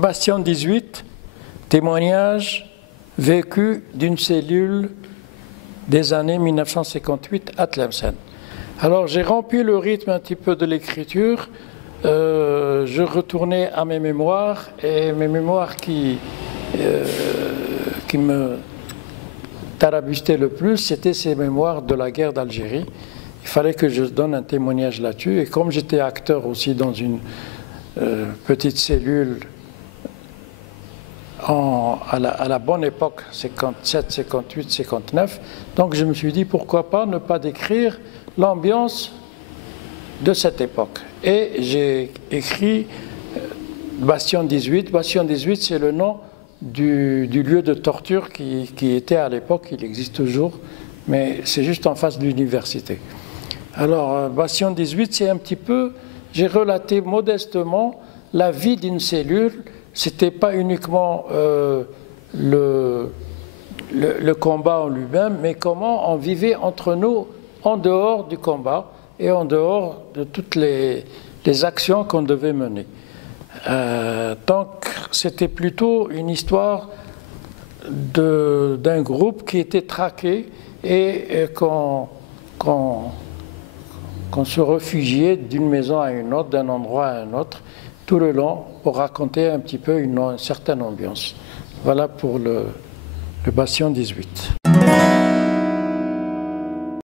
Bastion 18, témoignage vécu d'une cellule des années 1958 à Tlemcen. Alors j'ai rempli le rythme un petit peu de l'écriture, je retournais à mes mémoires, et mes mémoires qui me tarabustaient le plus, c'était ces mémoires de la guerre d'Algérie. Il fallait que je donne un témoignage là-dessus, et comme j'étais acteur aussi dans une petite cellule à la bonne époque, 57, 58, 59, donc je me suis dit pourquoi pas ne pas décrire l'ambiance de cette époque. Et j'ai écrit Bastion 18. Bastion 18, c'est le nom du lieu de torture qui était à l'époque, il existe toujours, mais c'est juste en face de l'université. Alors, Bastion 18, c'est un petit peu, j'ai relaté modestement la vie d'une cellule. C'était pas uniquement le combat en lui-même, mais comment on vivait entre nous en dehors du combat et en dehors de toutes les actions qu'on devait mener. Donc c'était plutôt une histoire d'un groupe qui était traqué et qu'on se réfugiait d'une maison à une autre, d'un endroit à un autre, tout le long, pour raconter un petit peu une certaine ambiance. Voilà pour le Bastion 18.